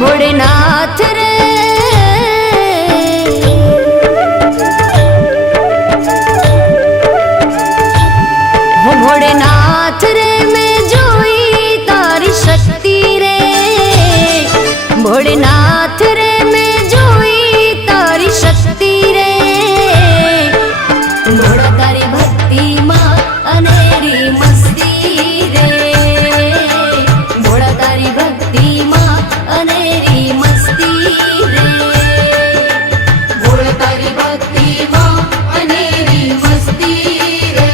भोलेनाथ रे भोलेनाथ रे मैं जोई तारी शक्ति रे भोलेनाथ रे मैं जोई तारी शक्ति रे भोला तारी भक्ति माँ अनेरी मस्ती रे भोला तारी भक्ति माँ अनेरी मस्ती रे भोला तारी भक्ति माँ अनेरी मस्ती रे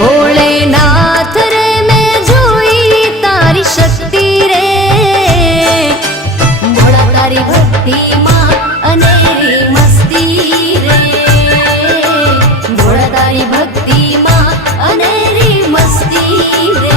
भोलेनाथ रे मैं जोई तारी शक्ति रे भोला तारी भक्ति माँ अनेरी मस्ती रे भोला तारी भक्ति माँ अनेरी मस्ती रे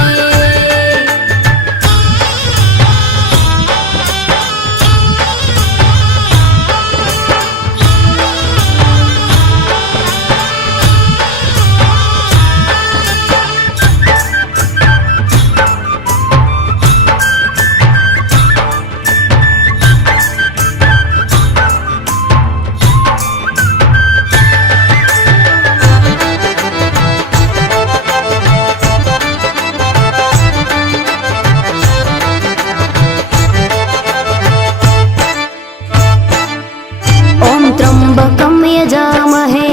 त्र्यंबकं यजामहे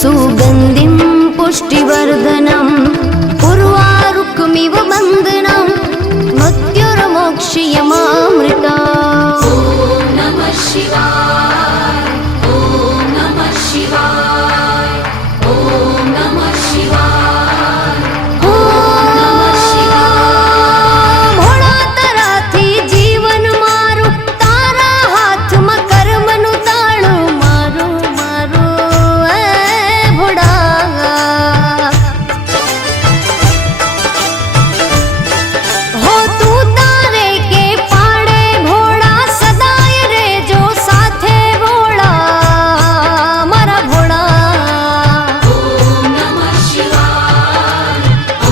सुगंधिं पुष्टिवर्धनं उर्वारुकमिव बन्धनं मृत्युर्मोक्षयमामृतम् ॐ नमः शिवाय ॐ नमः शिवाय ॐ नमः शिवाय ॐ नमः शिवाय भोळा तराथी जीवन मारू तारा हाथમાં કર્મનું તાળું મારું મારું એ ભોળા हो तू तारे के पाड़े भोळा सदाय रे जो साथे भोळा मारा भोळा ओम नमः शिवाय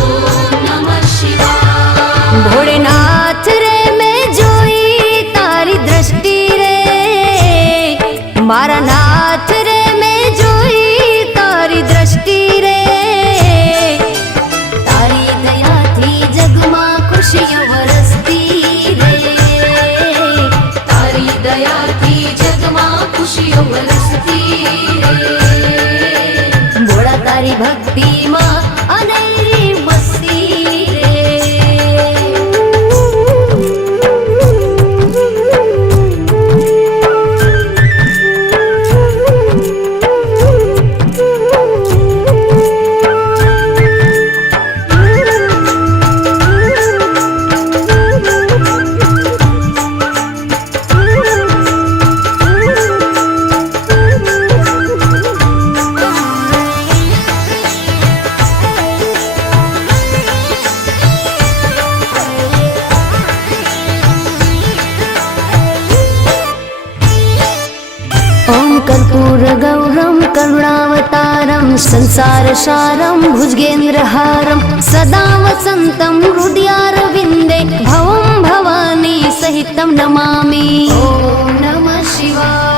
ओम नमः शिवाय भोलेनाथ रे मैं जोई तारी दृष्टि रे मारा नाथ रे मैं जोई तारी दृष्टि रे तारी दया थी जगमा खुशियों वरसती रे तारी दया थी जगमा खुशियों वरसती रे भोला तारी भक्ति माँ अनेरी मस्ती कर्पूरगौरं करुणावतारं संसारसारं भुजगेन्द्रहारं सदा वसन्तं हृदयारविन्दे भवं भवानी सहितं नमामि ॐ नमः शिवाय